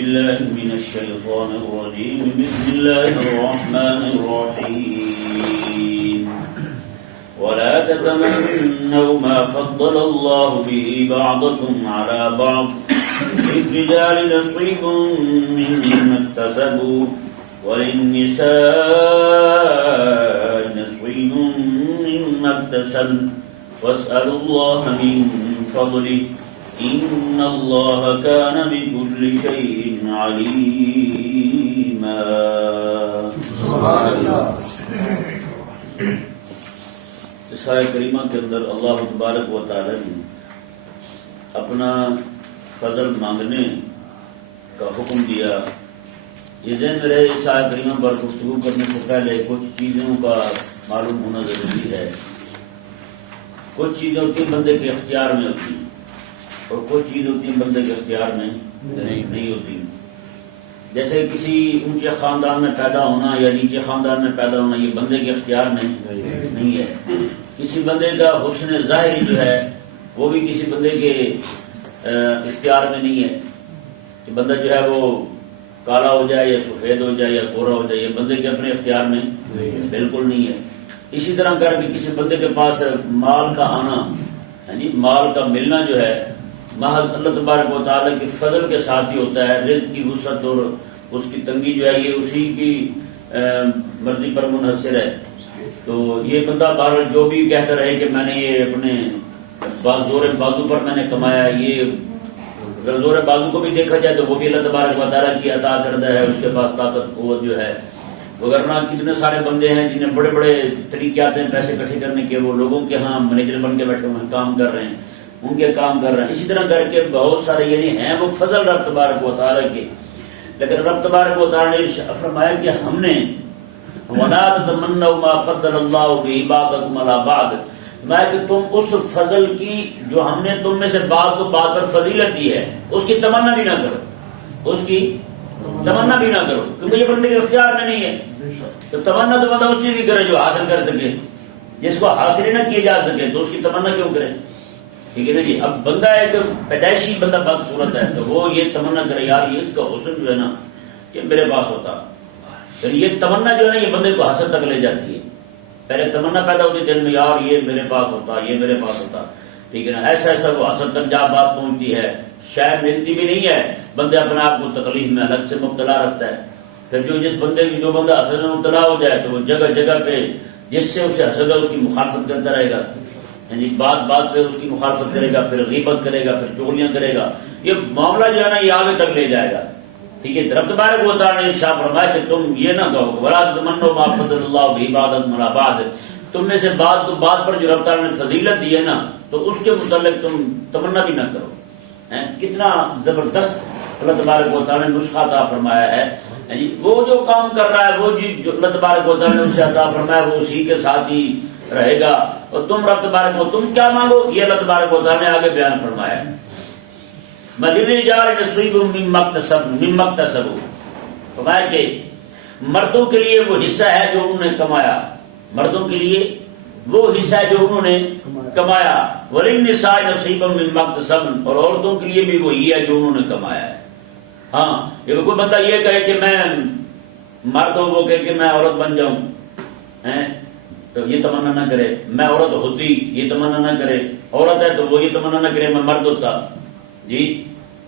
بالله من الشيطان الرجيم. بسم الله الرحمن الرحيم. ولا تتمنوا ما فضل الله به بعضكم على بعض للرجال نصيب مما اكتسبوا وللنساء نصيب مما اكتسبن واسألوا الله من فضله إن الله كان بكل شيء عليما. سبحان اللہ. اس آیت کریمہ کے اندر اللہ تبارک و تعالی نے اپنا فضل مانگنے کا حکم دیا. یہ ذہن میں رہے اس آیت کریمہ پر گفتگو کرنے سے پہلے کچھ چیزوں کا معلوم ہونا ضروری ہے. کچھ چیزیں ہوتی ہیں بندے کے اختیار میں ہوتی ہیں اور کچھ چیز ہوتی ہیں بندے کے اختیار میں نہیں ہوتی. جیسے کسی اونچے خاندان میں پیدا ہونا یا نیچے خاندان میں پیدا ہونا یہ بندے کے اختیار میں نہیں ہے. کسی بندے کا حسن ظاہری جو ہے وہ بھی کسی بندے کے اختیار میں نہیں ہے کہ بندہ جو ہے وہ کالا ہو جائے یا سفید ہو جائے یا گورا ہو جائے. یہ بندے کے اپنے اختیار میں بالکل نہیں ہے. اسی طرح کر کے کسی بندے کے پاس مال کا آنا یعنی مال کا ملنا جو ہے محض اللہ تبارک و تعالیٰ کے فضل کے ساتھ ہی ہوتا ہے. رزق کی وسعت اور اس کی تنگی جو ہے یہ اسی کی مرضی پر منحصر ہے. تو یہ بندہ کارل جو بھی کہتا رہے کہ میں نے یہ اپنے زور بازو پر میں نے کمایا, یہ اگر زور بازو کو بھی دیکھا جائے تو وہ بھی اللہ تبارک و تعالیٰ کی عطا کردہ ہے. اس کے پاس طاقت قوت جو ہے وغیرہ کتنے سارے بندے ہیں جنہیں بڑے بڑے طریقے آتے ہیں پیسے اکٹھے کرنے کے, وہ لوگوں کے ہاں منیجر بن کے بیٹھے ہوئے کام کر رہے ہیں, ان کے کام کر رہے ہیں. اسی طرح کر کے بہت سارے یعنی ہیں وہ فضل رب تبارک و تعالیٰ کے. لیکن رب تبارک و تعالیٰ نے فرمایا کہ ہم نے وَلَا تَتَمَنَّوْا مَا فَضَّلَ اللَّهُ بِهِ بَعْضَكُمْ عَلَىٰ بَعْضٍ, میں کہ تم اس فضل کی جو ہم نے تم میں سے بعض کو بعض پر فضیلت دی ہے اس کی تمنا بھی نہ کرو, اس کی تمنا بھی نہ کرو, کیونکہ یہ بندے کے اختیار میں نہیں ہے. تو تمنا تو بندہ اسی بھی کرے جو حاصل کر سکے. جس کو حاصل ہی نہ کیے جا سکے تو اس کی تمنا کیوں کرے؟ ٹھیک ہے نا جی. اب بندہ ایک پیدائشی بندہ بدصورت ہے تو وہ یہ تمنا کرے یار یہ اس کا حسن جو ہے نا یہ میرے پاس ہوتا. پھر یہ تمنا جو ہے نا یہ بندے کو حسد تک لے جاتی ہے. پہلے تمنا پیدا ہوتی ہے دل میں یار یہ میرے پاس ہوتا, یہ میرے پاس ہوتا. ٹھیک ہے نا. ایسا ایسا وہ حسد تک جا بات پہنچتی ہے, شاید ملتی بھی نہیں ہے. بندے اپنے آپ کو تکلیف میں الگ سے مبتلا رکھتا ہے. پھر جو بندہ حسد میں مبتلا ہو جائے تو وہ جگہ جگہ پہ جس سے اسے حسد ہے اس کی مخالفت کرتا رہے گا. یعنی بات پہ اس کی مخالفت کرے گا, پھر غیبت کرے گا, پھر چغلیاں کرے گا. یہ معاملہ جو ہے نا یہ آگے تک لے جائے گا. ٹھیک ہے. رب تبارک و تعالیٰ نے ارشاد فرمایا کہ تم یہ نہ کہو وَلَا تَتَمَنَّوْا مَا فَضَّلَ اللَّهُ بِهِ بَعْضَكُمْ عَلَىٰ بَعْضٍ, تم میں سے بعض کو بعض پر جو رب تعالیٰ نے فضیلت دی ہے نا تو اس کے متعلق تم تمنا بھی نہ کرو. کتنا زبردست اللہ تبارک و تعالیٰ نے نسخہ عطا فرمایا ہے. وہ جو کام کر رہا ہے وہ جو اللہ تبارک و تعالیٰ نے اسے عطا فرمایا وہ اسی کے ساتھ ہی رہے گا. اور تم رب تبارک و تم کیا مانگو یہ اللہ تبارک و تعالیٰ نے آگے بیان فرمایا ہے. لِلرِّجَالِ نَصِيبٌ مِّمَّا اكْتَسَبُوا, فرمایا کہ مردوں کے لیے وہ حصہ ہے جو انہوں نے کمایا. مردوں کے لیے وہ حصہ ہے جو انہوں نے کمایا. وَلِلنِّسَاءِ نَصِيبٌ مِّمَّا اكْتَسَبْنَ, اور عورتوں کے لیے بھی وہی ہے جو انہوں نے کمایا ہے. ہاں یہ کوئی بندہ یہ کہے کہ میں مرد ہو وہ کہے کہ میں عورت بن جاؤں تو یہ تمنا نہ کرے. میں عورت ہوتی یہ تمنا نہ کرے. عورت ہے تو وہ یہ تمنا نہ کرے میں مرد ہوتا جی.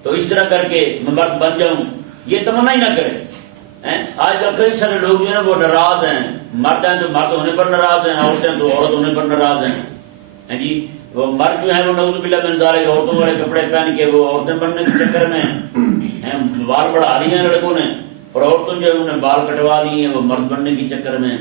تو اس طرح کر کے میں مرد بن جاؤں یہ تمنا ہی نہ کرے. آج کل کئی سارے لوگ جو ہے نا وہ ناراض ہیں. مرد ہیں تو مرد ہونے پر ناراض ہیں, عورتیں ہیں تو عورت ہونے پر ناراض ہیں جی. وہ مرد جو ہیں وہ نعوذ باللہ من ذالک عورتوں والے کپڑے پہن کے وہ عورتیں بننے کے چکر میں بال بڑھا لیے ہیں لڑکوں نے, اور عورتوں جو ہے انہوں نے بال کٹوا لیے ہیں وہ مرد بننے کے چکر میں.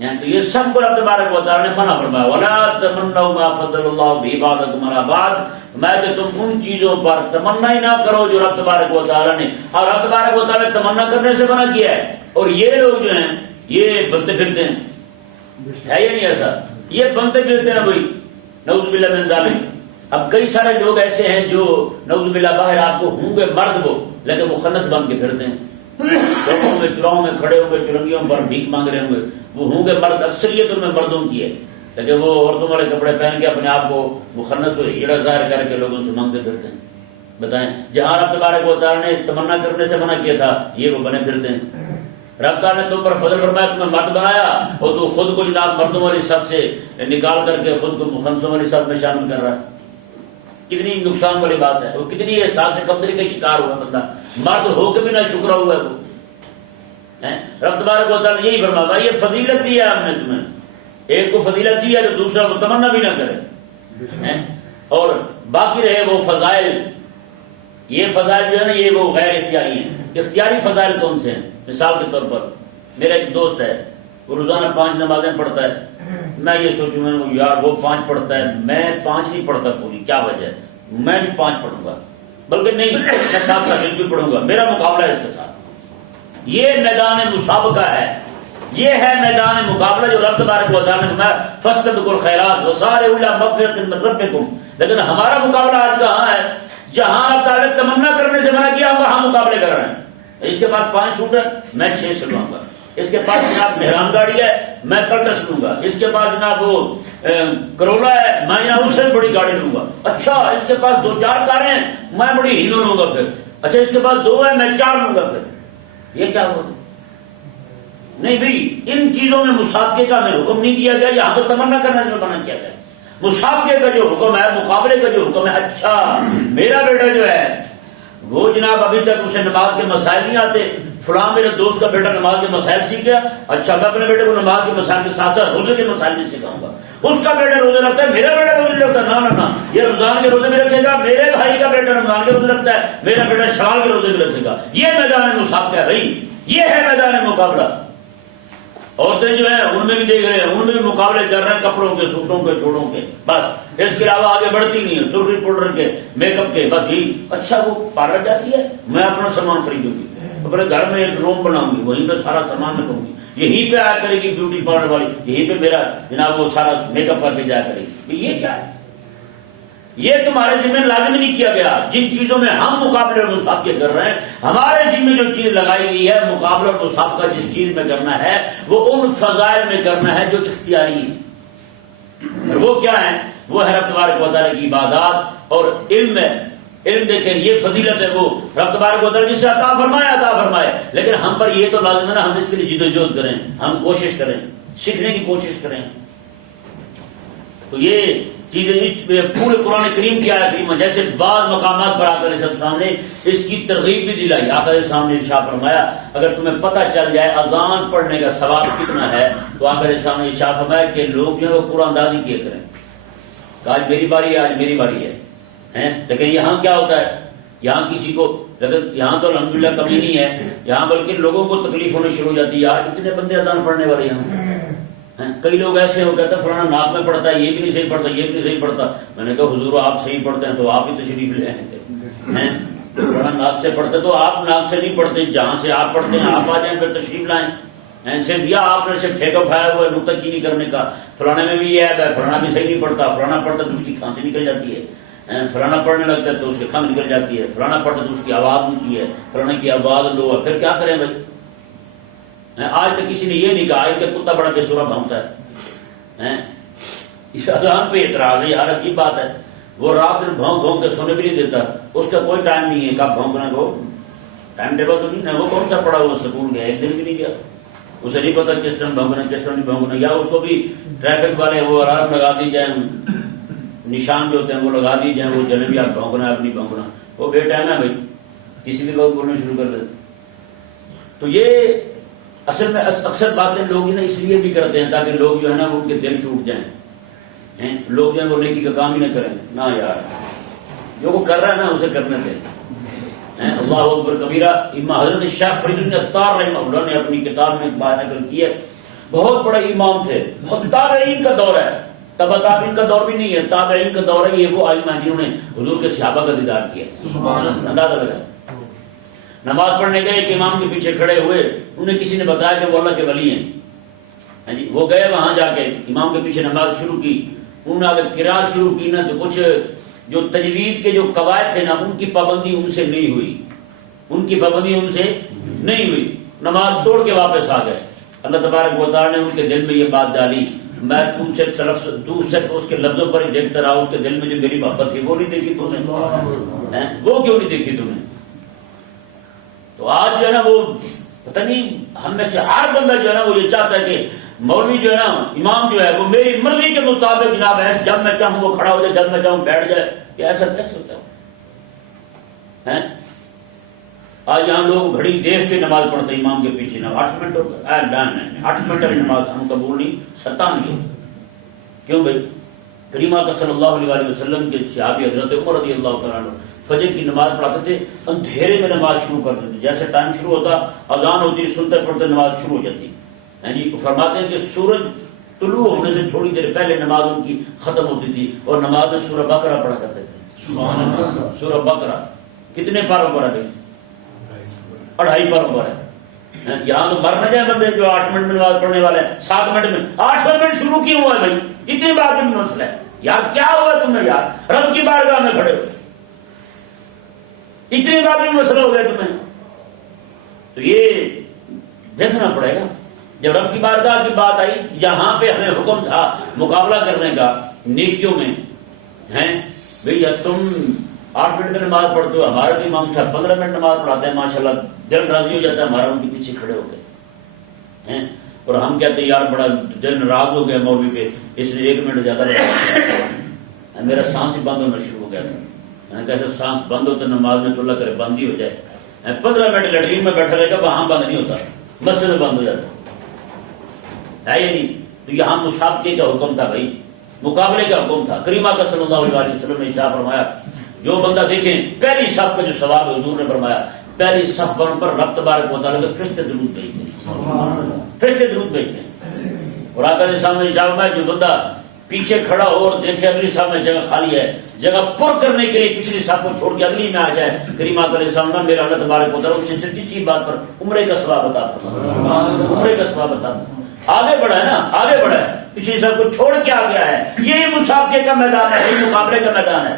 تو یہ سب کو رب تبارک و تعالیٰ نے منع فرمایا وَلَا تَتَمَنَّوْا مَا فَضَّلَ اللَّهُ بِهِ بَعْضَكُمْ عَلَىٰ بَعْضٍ, میں کہ تم ان چیزوں پر تمنا ہی نہ کرو جو رب تبارک و تعالیٰ نے, اور رب تبارک و تعالیٰ نے تمنا کرنے سے منع کیا ہے. اور یہ لوگ جو ہیں یہ بنتے پھرتے ہیں, ہے یا نہیں ایسا؟ یہ بنتے پھرتے ہیں وہی نعوذ باللہ من ذالک. اب کئی سارے لوگ ایسے ہیں جو نعوذ باللہ باہر آپ کو ہوں گے مرد وہ لیکن وہ خنس بن کے پھرتے ہیں. چوکوں میں چراہوں میں کھڑے ہوں گے, چرنگیوں پر بھیک مانگ رہے ہوں گے. وہ ہوں گے مرد, اکثریت ان میں مردوں کی ہے, لیکن وہ عورتوں والے کپڑے پہن کے اپنے آپ کو مخنث و ہیڑا ظاہر کر کے لوگوں سے مانگتے پھرتے ہیں. بتائیں، جہاں رب تبارک و تعالیٰ نے تمنا کرنے سے منع کیا تھا یہ وہ بنے پھرتے ہیں۔ رب تعالیٰ نے تم پر فضل فرمایا، تمہیں مرد بنایا اور تو خود کو جناب مردوں والی صف سے نکال کر کے خود کو خنسوں والی صف میں شامل کر رہا ہے۔ کتنی نقصان والی بات ہے، وہ کتنی احساس کمتری کا شکار ہوا بندہ، مرد ہو کے بھی نہ شکر ہوا ہے وہ۔ رب تبارک و تعالیٰ نے یہی فرمایا بھائی یہ فضیلت دی ہے ہم نے تمہیں، ایک کو فضیلت دی ہے تو دوسرا کو تمنا بھی نہ کرے، اور باقی رہے وہ فضائل۔ یہ فضائل جو ہے نا یہ وہ غیر اختیاری ہیں۔ اختیاری فضائل کون سے ہیں؟ مثال کے طور پر میرا ایک دوست ہے، وہ روزانہ 5 نمازیں پڑھتا ہے، میں یہ سوچوں میں یار وہ 5 پڑھتا ہے، میں 5 نہیں پڑھتا پوری، کیا وجہ ہے؟ میں بھی 5 پڑھوں گا، بلکہ نہیں میں 7 کا بھی پڑھوں گا، میرا مقابلہ ہے اس کے ساتھ۔ یہ میدان مسابقہ ہے، یہ ہے میدان مقابلہ جو رب تبارک و تعالیٰ نے فرمایا فاستبقوا الخیرات وسارعوا الی مغفرۃ من ربکم۔ لیکن ہمارا مقابلہ آج کہاں ہے؟ جہاں رب تعالیٰ نے تمنا کرنے سے منع کیا وہاں مقابلے کر رہے ہیں۔ اس کے بعد 5 سوٹ ہے میں 6 سلواؤں گا، اس کے بعد جناب مہران گاڑی ہے میں کلٹس لوں گا، اس کے بعد جناب وہ کرولا ہے میں جناب اس سے بڑی گاڑی لوں گا، اچھا اس کے پاس 2-4 کاریں ہیں میں بڑی ہینو لوں گا، پھر اچھا اس کے بعد 2 ہے میں 4 لوں گا۔ پھر یہ کیا ہوا؟ نہیں بھائی ان چیزوں میں مسابقے کا ہمیں حکم نہیں کیا گیا، یہاں تو تمنا کرنے سے منع کیا گیا۔ مسابقے کا جو حکم ہے، مقابلے کا جو حکم ہے، اچھا میرا بیٹا جو ہے وہ جناب ابھی تک اسے نماز کے مسائل نہیں آتے، فلاں میرے دوست کا بیٹا نماز کے مسائل سیکھ گیا، اچھا میں اپنے بیٹے کو نماز کے مسائل کے ساتھ ساتھ روزے کے مسائل بھی سکھاؤں گا۔ اس کا بیٹا روزے رکھتا ہے، میرا بیٹا روزے رکھتا ہے، نہ یہ رمضان کے روزے بھی رکھے گا، میرے بھائی کا بیٹا رمضان کے روزے رکھتا ہے، میرا بیٹا شوال کے روزے بھی رکھے گا۔ یہ میدان مسابقہ ہے بھائی، یہ ہے میدان مقابلہ۔ عورتیں جو ہیں ان میں بھی دیکھ رہے ہیں، ان میں بھی مقابلے چل رہے ہیں کپڑوں کے، سوٹوں کے، چوڑوں کے، بس اس کے علاوہ آگے بڑھتی نہیں ہے، سرخی پاؤڈر کے، میک اپ کے، بس یہی۔ اچھا وہ پارلر جاتی ہے، میں اپنا سامان خریدوں گی، اپنے گھر میں ایک روم بناؤں گی، وہیں پہ سارا سامان رکھوں گی، یہیں پہ آیا کرے گی بیوٹی پارلر والی، یہیں پہ میرا جناب وہ سارا میک اپ کر کے جایا کرے گی۔ یہ کیا ہے؟ یہ تمہارے ذمہ لازم نہیں کیا گیا۔ جن چیزوں میں ہم مقابلے اور مسابقے کر رہے ہیں، ہمارے ذمہ جو چیز لگائی گئی ہے مقابلہ اور مسابقہ جس چیز میں کرنا ہے وہ ان فضائل میں کرنا ہے جو اختیاری ہے۔ اور وہ کیا ہے؟ وہ ہے رب تبارک و تعالیٰ کی عبادات اور علم ہے۔ علم دیکھیں یہ فضیلت ہے، وہ رب تبارک و تعالیٰ جس سے عطا فرمائے، لیکن ہم پر یہ تو لازم ہے نا ہم اس کے لیے جدوجہد کریں، ہم کوشش کریں، سیکھنے کی کوشش کریں۔ تو یہ چیزیں پورے قرآن کریم کی آیت کریمہ جیسے بعض مقامات پر آقا علیہ السلام نے اس کی ترغیب بھی دلائی۔ آقا علیہ السلام نے ارشاد فرمایا اگر تمہیں پتہ چل جائے اذان پڑھنے کا ثواب کتنا ہے تو آقا علیہ السلام نے ارشاد فرمایا کہ لوگ جو ہے وہ قرآن اندازی کیا کریں کہ آج میری باری ہے، آج میری باری ہے۔ لیکن یہاں کیا ہوتا ہے؟ یہاں کسی کو، لیکن یہاں تو الحمدللہ کمی نہیں ہے، یہاں بلکہ لوگوں کو تکلیف ہونے شروع ہو جاتی ہے، یار اتنے بندے اذان پڑھنے والے یہاں۔ کئی لوگ ایسے ہو کہتے ہیں فلانا ناک میں پڑتا ہے، یہ بھی نہیں صحیح پڑتا، یہ بھی نہیں صحیح پڑتا۔ میں نے کہا حضور آپ صحیح پڑھتے ہیں تو آپ ہی تشریف لے آئیں، فلانا ناک سے پڑھتے تو آپ ناک سے نہیں پڑھتے، جہاں سے آپ پڑھتے ہیں آپ آ جائیں پھر تشریف لائیں۔ صرف یا آپ نے صرف ٹھیکہ اٹھایا ہوا ہے نکتہ چینی کرنے کا، فلانے میں بھی یہ ہے فلانا بھی صحیح نہیں پڑھتا، فلانا پڑھتا تو اس کی کھانسی نکل جاتی ہے، فلانا پڑھنے لگتا ہے تو اس کی کھانسی نکل جاتی ہے، فلانا پڑھتا تو اس کی آواز اونچی ہے، فلانے کی آواز لو ہے، پھر کیا کریں بھائی؟ آج تک کسی نے یہ نہیں کہا کہ کتا بڑا بے سورا بھونکتا ہے۔ اس اذان پہ اعتراض ہے، یار عجیب بات ہے، وہ رات میں بھونک بھونک کے سونے بھی نہیں دیتا، اس کا کوئی ٹائم نہیں ہے، کب بھونکنا کو ٹائم ٹیبل تو نہیں ہے، وہ کون سا پڑا ہوا سکون گیا، ایک دن بھی نہیں گیا، اسے نہیں پتا کس ٹائم بھونکنا کس ٹائم نہیں بھونکنا، یا اس کو بھی ٹریفک والے وہ الارم لگا دی جائیں، نشان جو ہوتے ہیں وہ لگا دی جائیں، وہ جنے بھی آپ بھونکنا آپ نہیں بھونکنا، وہ بے ٹائم ہے بھائی، کسی بھی لوگ بولنا شروع کر دیتے۔ تو یہ اصل میں اکثر باتیں لوگ نا اس لیے بھی کرتے ہیں تاکہ لوگ جو ہے نا وہ ان کے دل ٹوٹ جائیں، لوگ جو ہے وہ نیکی کا کام ہی نہ کریں، نہ یار جو وہ کر رہا ہے نا اسے کرنے دیں۔ اللہ اکبر کبیرہ۔ امام حضرت شیخ فرید بن عطار رحمہ اللہ نے اپنی کتاب میں ایک بات نقل کی ہے، بہت بڑے امام تھے، بہت تابعین کا دور ہے، تبع تابعین کا دور بھی نہیں ہے، تابعین کا دور ہے، یہ وہ ائمہ جنہوں نے حضور کے صحابہ کا دیدار کیا، اندازہ لگا۔ نماز پڑھنے گئے ایک امام کے پیچھے کھڑے ہوئے، انہیں کسی نے بتایا کہ وہ اللہ کے ولی ہیں، وہ گئے وہاں جا کے امام کے پیچھے نماز شروع کی، انہوں نے اگر قرات شروع کی نا تو کچھ جو تجوید کے جو قواعد تھے نا ان کی پابندی ان سے نہیں ہوئی، ان کی پابندی ان سے نہیں ہوئی، نماز توڑ کے واپس آ گئے۔ اللہ تبارک و تعالیٰ نے ان کے دل میں یہ بات ڈالی میں تو صرف اس کے لفظوں پر ہی دیکھتا رہا، اس کے دل میں جو میری محبت تھی وہ نہیں دیکھی تم نے؟ وہ کیوں نہیں دیکھی تم نے؟ تو آج جو ہے نا وہ پتہ نہیں ہم میں سے ہر بندہ جو ہے نا وہ یہ چاہتا ہے کہ مولوی جو ہے نا امام جو ہے وہ میری مرضی کے مطابق جناب ہے، جب میں چاہوں وہ کھڑا ہو جائے، جب میں چاہوں بیٹھ جائے. کہ ایسا کیسے ہوتا ہے؟ آج یہاں لوگ گھڑی دیکھ کے نماز پڑھتے ہیں امام کے پیچھے، نا 8 منٹ 8 منٹ کی نماز ہم قبول نہیں، 57. کیوں بھائی؟ کریمہ کا صلی اللہ علیہ وسلم کے صحابی حضرت عمر رضی اللہ تعالیٰ عنہ فجر کی نماز پڑھاتے تھے، اندھیرے میں نماز شروع کرتے تھے. جیسے ٹائم شروع ہوتا اذان ہوتی، سنتے پڑھتے نماز شروع ہو جاتی. جی فرماتے ہیں کہ سورج طلوع ہونے سے تھوڑی دیر پہلے نماز ان کی ختم ہوتی تھی اور نماز میں سورہ بقرہ پڑھا کرتے تھے. سورہ بقرہ کتنے پاروں پر ہے؟ 2.5 پاروں پر ہے. یہاں تو مر نہ جائے بندے جو 8 منٹ میں نماز پڑھنے والے ہیں. 7 منٹ میں 8 منٹ شروع کیوں ہوا ہے بھائی؟ اتنی بات میں مسئلہ ہے یار. کیا ہوا تم نے یار؟ رب کی بارگاہ میں کھڑے ہو، اتنی بات میں مسئلہ ہو گیا تمہیں. تو یہ دیکھنا پڑے گا. جب رب کی بارگاہ کی بات آئی، جہاں پہ ہمیں حکم تھا مقابلہ کرنے کا نیکیوں میں ہیں بھئی، تم 8 منٹ میں نماز پڑھتے ہو، ہمارے بھی امام صاحب 15 منٹ نماز پڑھاتے ہیں، ماشاءاللہ دل راضی ہو جاتا ہے ہمارا ان کے پیچھے کھڑے ہو گئے ہیں. اور ہم کہتے ہیں یار بڑا دل ناراض ہو گیا مولوی پہ، اس نے 1 منٹ زیادہ لگا. میرا سانس ہی بند ہونا شروع ہو گیا تھا. کیسے سانس بند ہوتا نماز میں تو اللہ کرے بند ہی ہو جائے. 15 منٹ لٹرین میں بیٹھا رہے گا، وہاں بند نہیں ہوتا، مسجد میں بند ہو جاتا ہے یا نہیں؟ تو یہاں مسابقے کا حکم تھا بھائی، مقابلے کا حکم تھا. کریمہ کا صلی اللہ علیہ وسلم نے ارشاد فرمایا جو بندہ دیکھیں پہلی صف کا جو ثواب حضور نے فرمایا، پہلی صف پر رب تبارک و تعالیٰ کے فرشتے درود بھیجتے ہیں، فرشتے درود بھیجتے ہیں. اور آقا کے سامنے ارشاد فرمایا جو بندہ پیچھے کھڑا ہو اور دیکھے اگلی صف میں جگہ خالی ہے، جگہ پر کرنے کے لیے پچھلی صف کو چھوڑ کے اگلی میں آ جائے، کریمہ علیہ السلام میرا اللہ تبارک و تعالیٰ اس سے کسی بات پر عمرے کا ثواب عطا فرمائے، عمرے کا ثواب عطا فرمائے. آگے بڑھا ہے نا، آگے بڑھا ہے، پچھلی صف کو چھوڑ کے آ گیا ہے. یہی مسابقے کا میدان ہے، یہی مقابلے کا میدان ہے.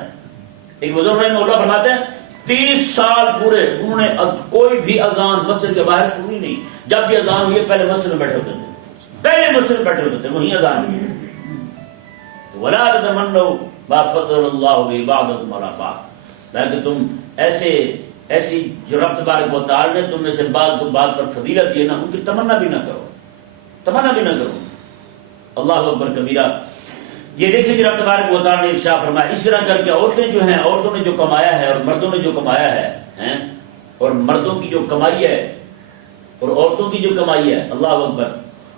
ایک بزرگ رحمہ اللہ فرماتے ہیں 30 سال پورے انہوں نے کوئی بھی اذان مسجد کے باہر سنی نہیں. جب بھی اذان ہوئی پہلے مسجد میں بیٹھے ہوتے تھے، پہلے مسجد میں بیٹھے ہوتے تھے، وہیں اذان ہوئی. وَلَا تَتَمَنَّوْا مَا فَضَّلَ اللَّهُ بِهِ بَعْضَكُمْ عَلَىٰ بَعْضٍ، لیکن تم ایسی جو رب تبارک و تعالیٰ نے تم میں سے بعض کو بعض پر فضیلت دی نا، ان کی تمنا بھی نہ کرو، تمنا بھی نہ کرو. اللہ اکبر کبیرہ. یہ دیکھیں کہ رب تبارک و تعالیٰ نے ارشاد فرمایا اس طرح کر کے عورتیں جو ہیں، عورتوں نے جو کمایا ہے اور مردوں نے جو کمایا ہے، اور مردوں کی جو کمائی ہے اور عورتوں کی جو کمائی ہے، اللہ اکبر.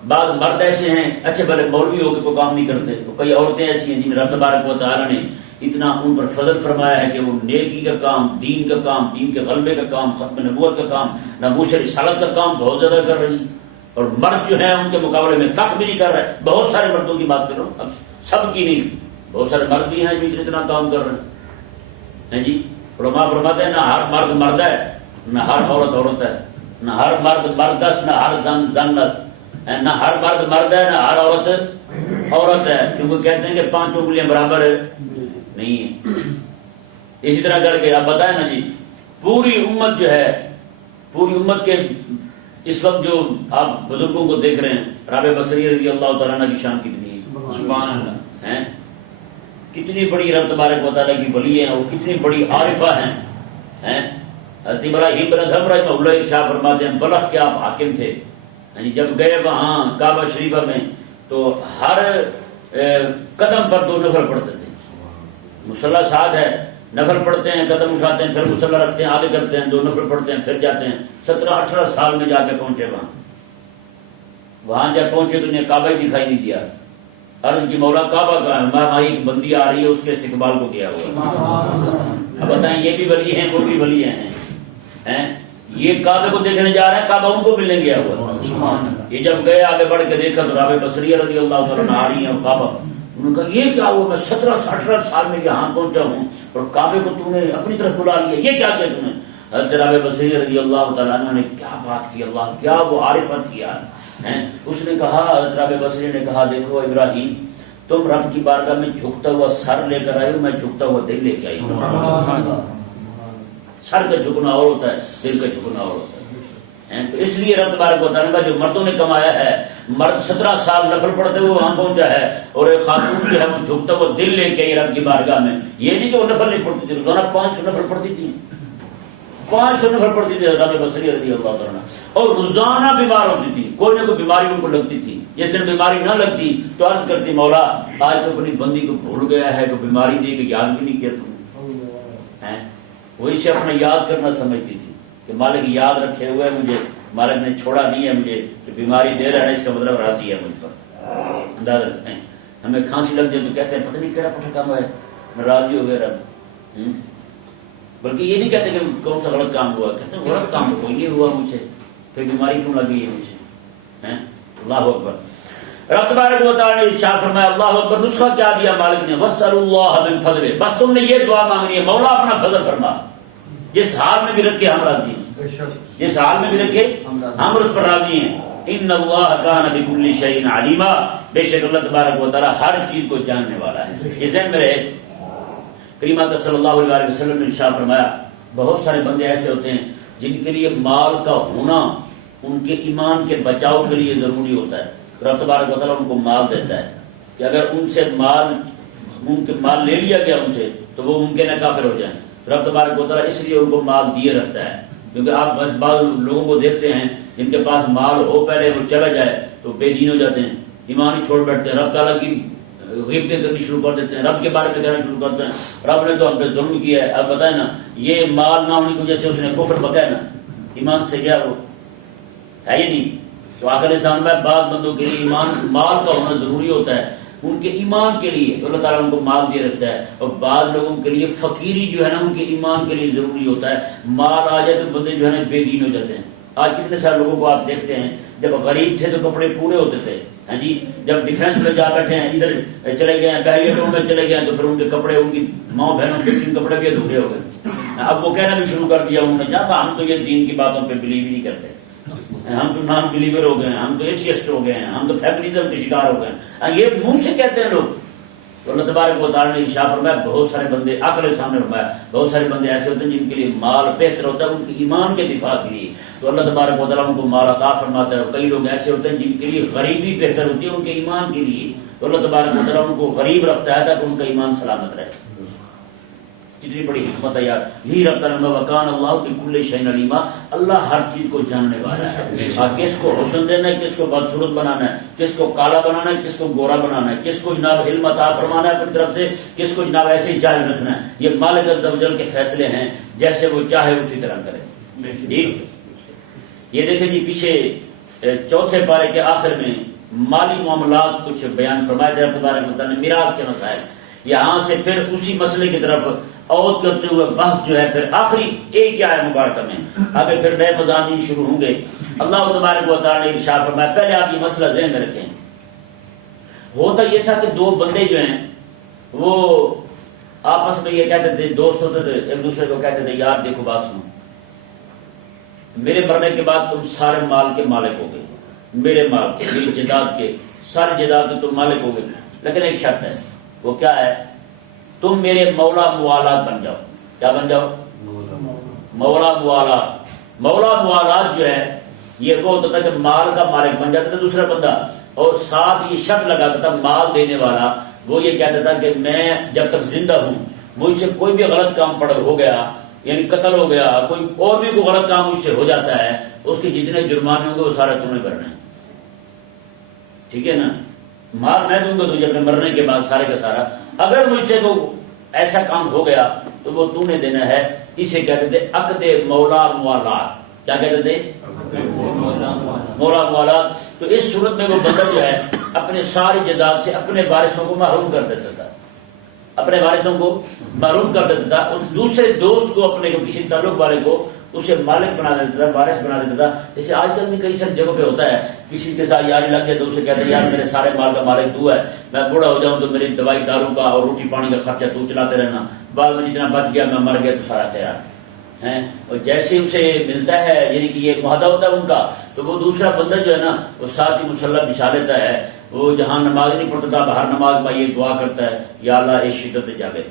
بعض مرد ایسے ہیں اچھے بھلے مولوی ہو کے کوئی کام نہیں کرتے، تو کئی عورتیں ایسی ہیں جن رب تبارک و تعالیٰ نے اتنا ان پر فضل فرمایا ہے کہ وہ نیکی کا کام، دین کا کام، دین کے غلبے کا کام، ختم نبوت کا کام، ناموس رسالت کا کام بہت زیادہ کر رہی. اور مرد جو ہیں ان کے مقابلے میں کخ بھی نہیں کر رہے. بہت سارے مردوں کی بات کر رہا ہوں، اب سب کی نہیں، بہت سارے مرد بھی ہیں جو اتنا کام کر رہے ہیں. جی علماء فرماتے ہیں نہ ہر مرد مرد ہے، نہ ہر عورت عورت ہے، نہ ہر مرد مردس، نہ ہر زن زنس، نہ ہر مرد مرد ہے، نہ ہر عورت عورت ہے. کیونکہ کہتے ہیں کہ 5 انگلیاں برابر نہیں ہے. اسی طرح کر کے اب بتائیں نا جی، پوری امت جو ہے، پوری امت کے اس وقت جو آپ بزرگوں کو دیکھ رہے ہیں، رابعہ بصری رضی اللہ تعالیٰ عنہ کی شان کتنی ہے، سبحان اللہ ہیں، کتنی بڑی رب تبارک و تعالیٰ کی ولی ہیں، اور کتنی بڑی عارفہ ہیں. حضرت ابراہیم بن ادھم رحمہ اللہ ارشاد فرماتے ہیں بلخ کے آپ حاکم تھے. یعنی جب گئے وہاں کعبہ شریفہ میں تو ہر قدم پر 2 نفل پڑھتے تھے. مصلی ساتھ ہے، نفل پڑھتے ہیں، قدم اٹھاتے ہیں، پھر مصلی رکھتے ہیں، آگے کرتے ہیں، 2 نفل پڑھتے ہیں، پھر جاتے ہیں. 17-18 سال میں جا کے پہنچے وہاں جب پہنچے تو انہیں کعبہ ہی دکھائی نہیں دیا. عرض کی مولا کعبہ کا ہے، ایک بندی آ رہی ہے، اس کے استقبال کو کیا ہوا. اب بتائیں یہ بھی ولی ہیں، وہ بھی ولی ہیں. یہ کعبے کو دیکھنے جا رہے ہیں، کعبہ ان کو ملنے گیا ہوا. یہ جب گئے آگے بڑھ کے دیکھا تو رابعہ بصریہ رضی اللہ تعالیٰ آ رہی ہیں اور کعبہ. انہوں نے کہا یہ کیا ہوا، میں 17-18 سال میں یہاں پہنچا ہوں اور کعبے کو تم نے اپنی طرف بلا لیا، یہ کیا کیا تم نے؟ حضرت رابعہ بصریہ رضی اللہ تعالیٰ عنہ نے کیا بات کی، اللہ کیا وہ عارفت کیا ہے. اس نے کہا، حضرت رابعہ بصریہ نے کہا دیکھو ابراہیم، تم رب کی بارگاہ میں جھکتا ہوا سر لے کر آئے ہو، میں جھکتا ہوا دل لے کے آئی ہوں. سر کا جھکنا اور ہوتا ہے، دل کا جھکنا اور ہوتا ہے. تو اس لیے رب تبارک و تعالیٰ کا جو مردوں نے کمایا ہے، مرد 17 سال نفل پڑھتے ہوئے وہاں پہنچا ہے، اور ایک خاتون جو ہے وہ جھکتا وہ دل لے کے رب کی بارگاہ میں، یہ نہیں کہ وہ نفل نہیں پڑھتی تھی، روزانہ 500 نفل پڑھتی تھی، 500 نفل پڑھتی تھی حضرت بصری رضی اللہ تعالیٰ عنہ، اور روزانہ بیمار ہوتی تھی، کوئی نہ کوئی بیماری ان کو لگتی تھی، جس دن بیماری نہ لگتی تو عرض کرتی مولا آج تو اپنی بندی کو بھول گیا ہے، کوئی بیماری نہیں کہ یاد بھی نہیں کیا تم نے، وہ اسے اپنا یاد کرنا سمجھتی تھی کہ مالک یاد رکھے ہوئے ہے مجھے، مالک نے چھوڑا نہیں ہے مجھے، جو بیماری دے رہا ہے اس کا مطلب راضی ہے مجھ پر، اندازہ رکھتے ہیں۔ ہمیں کھانسی لگ جائے تو کہتے ہیں پتہ نہیں کیڑا پٹھا کام ہے، میں راضی ہو گیا رب، بلکہ یہ نہیں کہتے کہ کون سا غلط کام ہوا، کہتے ہیں غلط کام کوئی نہیں ہوا مجھے، پھر بیماری کیوں لگی ہے مجھے، اللہ اکبر۔ رب تبارک و تعالیٰ نے ارشاد فرمایا، اللہ اکبر، نسخہ کیا دیا مالک نے، وَاسْأَلُوا اللَّهَ مِن فَضْلِهِ، بس تم نے یہ دعا مانگنی ہے، مولا اپنا فضل فرما، جس حال میں بھی رکھے ہم راضی ہیں، جس حال میں بھی رکھے ہم اس پر راضی ہیں۔ ان اللہ کان بکل شیء علیما، بے شک اللہ تبارک و تعالیٰ ہر چیز کو جاننے والا ہے۔ یہ ذہن میں رہے، کریمہ صلی اللہ علیہ وسلم نے ارشاد فرمایا، بہت سارے بندے ایسے ہوتے ہیں جن کے لیے مال کا ہونا ان کے ایمان کے بچاؤ کے لیے ضروری ہوتا ہے، رب تبارک و تعالیٰ ان کو مال دیتا ہے کہ اگر ان سے مال لے لیا گیا ان سے تو وہ ممکن ہے کافر ہو جائیں، رب تبارک و تعالیٰ اس لیے ان کو مال دیے رکھتا ہے، کیونکہ آپ بس بعض لوگوں کو دیکھتے ہیں جن کے پاس مال ہو پہلے وہ چلا جائے تو بے دین ہو جاتے ہیں، ایمان ہی چھوڑ بیٹھتے ہیں، رب تعالیٰ کی غیبتیں کرنی شروع کر دیتے ہیں، رب کے بارے میں کہنا شروع کرتے ہیں، رب نے تو ہم پہ ظلم کیا ہے، اب بتائیں نا یہ مال نہ ہونے کی وجہ سے اس نے کفر بتایا نا، ایمان سے کیا وہ ہے ہی نہیں۔ تو آخر انسان میں بعض بندوں کے لیے ایمان مال کا ہونا ضروری ہوتا ہے، ان کے ایمان کے لیے تو اللہ تعالیٰ ان کو مال دے رکھتا ہے، اور بعض لوگوں کے لیے فقیری جو ہے نا ان کے ایمان کے لیے ضروری ہوتا ہے، مال آ جائے تو بندے جو ہے نا بے دین ہو جاتے ہیں۔ آج کتنے سارے لوگوں کو آپ دیکھتے ہیں جب غریب تھے تو کپڑے پورے ہوتے تھے، ہاں جی، جب ڈیفینس میں جا بیٹھے ہیں، ادھر چلے گئے ہیں، بحریہ میں چلے گئے ہیں تو پھر ان کے کپڑے، ان کی ماں بہنوں کے کپڑے بھی ادھورے ہو گئے، اب وہ کہنا بھی شروع کر دیا انہوں نے، جب ہم تو یہ دین کی باتوں پہ بلیو ہی نہیں کرتے، ہم تو نان بلیور ہو گئے ہیں، ہم تو ایتھیسٹ ہو گئے ہیں، ہم تو فیمنزم کے شکار ہو گئے ہیں، یہ منہ سے کہتے ہیں لوگ۔ تو اللہ تبارک و تعالیٰ نے ارشاد فرمایا، بہت سارے بندے آخر سامنے فرمایا، بہت سارے بندے ایسے ہوتے ہیں جن کے لیے مال بہتر ہوتا ہے ان کے ایمان کے دفاع کے لیے، تو اللہ تبارک و تعالیٰ ان کو مال عطا فرماتا ہے، اور کئی لوگ ایسے ہوتے ہیں جن کے لیے غریبی بہتر ہوتی ہے ان کے ایمان کے لیے، تو اللہ تبارک و تعالیٰ ان کو غریب رکھتا ہے تاکہ ان کا ایمان سلامت رہے۔ کتنی بڑی حکمت ہے یار، یہی رب تعالیٰ وکان اللہ بکل شیء علیما، اللہ ہر چیز کو جاننے والا ہے، اور کس کو حسن دینا ہے، کس کو بدصورت بنانا ہے، کس کو کالا بنانا ہے، کس کو گورا بنانا ہے، کس کو جناب علم عطا فرمانا ہے اپنی طرف سے، کس کو جناب ایسے ہی جاہل رکھنا ہے، یہ مالک عز و جل کے فیصلے ہیں، جیسے وہ چاہے اسی طرح کرے۔ یہ دیکھیں جی پیچھے چوتھے پارے کے آخر میں مالی معاملات کچھ بیان فرمائے تھے رب تبارک و تعالیٰ نے، میراث کے مسائل، یہاں سے پھر اسی مسئلے کی طرف عود کرتے ہوئے بحث جو ہے پھر آخری ایک کیا ہے مبارکہ میں آگے پھر نئے مضامین شروع ہوں گے۔ اللہ تبارک و تعالیٰ نے ارشاد فرمایا، پہلے آپ یہ مسئلہ ذہن میں رکھیں، ہوتا یہ تھا کہ دو بندے جو ہیں وہ آپس میں یہ کہتے تھے، دوست ہوتے تھے، ایک دوسرے کو کہتے تھے یار دیکھو بات سنو، میرے مرنے کے بعد تم سارے مال کے مالک ہو گئے، میرے مال کے، میری جائیداد کے، ساری جائیداد کے تم مالک ہو گئے، لیکن ایک شرط ہے، وہ کیا ہے، تم میرے مولا موالات بن جاؤ۔ کیا بن جاؤ؟ مولا موالات۔ مولا موالات جو ہے یہ وہ ہوتا تھا کہ مال کا مالک بن جاتا تھا دوسرا بندہ، اور ساتھ یہ شرط لگاتا تھا مال دینے والا، وہ یہ کہتا تھا کہ میں جب تک زندہ ہوں مجھ سے کوئی بھی غلط کام ہو گیا، یعنی قتل ہو گیا، کوئی اور بھی کوئی غلط کام مجھ سے ہو جاتا ہے، اس کے جتنے جرمانے ہوں گے وہ سارے تمہیں بھرنے ہیں، ٹھیک ہے نا، مال میں دوں گا تجھے اپنے مرنے کے بعد سارے کا سارا، اگر مجھ سے تو ایسا کام ہو گیا تو وہ تو نے دینا ہے۔ اسے کہتے تھے عقد مولا موالات۔ کیا کہتے تھے؟ مولا موالات۔ تو اس صورت میں وہ بندہ جو ہے اپنے ساری جائیداد سے اپنے وارثوں کو محروم کر دیتا تھا، اپنے وارثوں کو محروم کر دیتا تھا، اور دوسرے دوست کو، اپنے کو، کسی تعلق والے کو اسے مالک بنا دیتا تھا، وارث بنا دیتا تھا۔ جیسے آج کل بھی کئی ساری جگہوں پہ ہوتا ہے، کسی کے ساتھ یاری لگ جائے تو اسے کہتے ہیں یار میرے سارے مال کا مالک تو ہے، میں بوڑھا ہو جاؤں تو میری دوائی دارو کا اور روٹی پانی کا خرچہ تو چلاتے رہنا، بعد میں جتنا بچ گیا میں مر گیا تو سارا تیرا ہے۔ اور جیسے اسے ملتا ہے، یعنی کہ یہ معاہدہ ہوتا ہے ان کا، تو وہ دوسرا بندہ جو ہے نا وہ ساتھ ہی مسلح بچھا لیتا ہے، وہ جہاں نماز نہیں پڑھتا تھا باہر نماز میں یہ دعا کرتا ہے، یا اللہ اے شدت جاوے،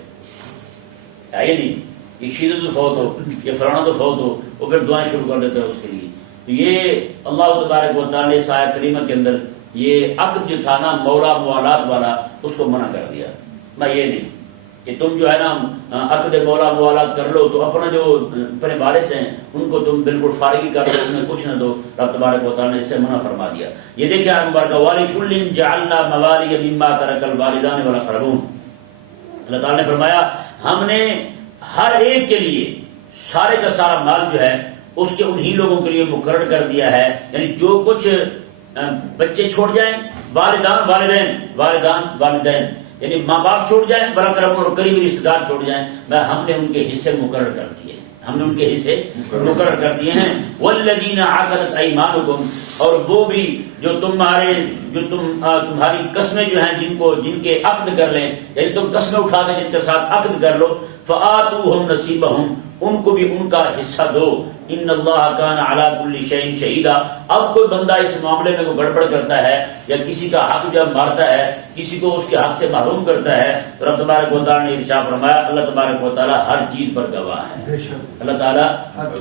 ہے یہ نہیں، یہ شدت تو فوت ہو، یہ فلانا تو فوت ہو، وہ پھر دعائیں شروع کر دیتا ہے اس کے لیے۔ تو یہ اللہ تبارک و تعالی نے اس آیت کریمہ کے اندر یہ عقد جو تھا نا مولا موالات والا اس کو منع کر دیا. میں یہ نہیں کہ تم جو ہے نا عقد مولا موالات کر لو تو اپنا جو اپنے وارث ہیں ان کو تم بالکل فارغی کر دو, انہیں کچھ نہ دو. رب تبارک و تعالی نے اس سے منع فرما دیا. یہ دیکھیں آیت مبارکہ وَلِكُلٍّ جَعَلْنَا مَوَالِيَ مِمَّا تَرَكَ الْوَالِدَانِ وَالْأَقْرَبُونَ. اللہ تعالی نے فرمایا ہم نے ہر ایک کے لیے سارے کا سارا مال جو ہے اس کے انہی لوگوں کے لیے مقرر کر دیا ہے. یعنی جو کچھ بچے چھوڑ جائیں والدان والدین یعنی ماں باپ چھوڑ جائیں براقرب اور قریبی رشتے دار چھوڑ جائیں ہم نے ان کے حصے مقرر کر دیے ہیں. والذین عقدت ایمانکم اور وہ بھی جو تمہاری قسمیں جو ہیں جن کے عقد کر لیں یعنی تم قسمیں اٹھا کے جن کے ساتھ عقد کر لو فآتوہم نصیبہم ان کو بھی ان کا حصہ دو. ان اللہ کان علی کل شیء شہیدا. اب کوئی بندہ اس معاملے میں کوئی گڑبڑ کرتا ہے یا کسی کا حق جب مارتا ہے کسی کو اس کے حق سے محروم کرتا ہے تو رب تبارک و تعالی نے ارشاد فرمایا اللہ تبارک و تعالی ہر چیز پر گواہ ہے. اللہ تعالی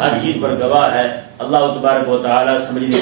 ہر چیز پر گواہ ہے. اللہ تبارک و تعالی سمجھنے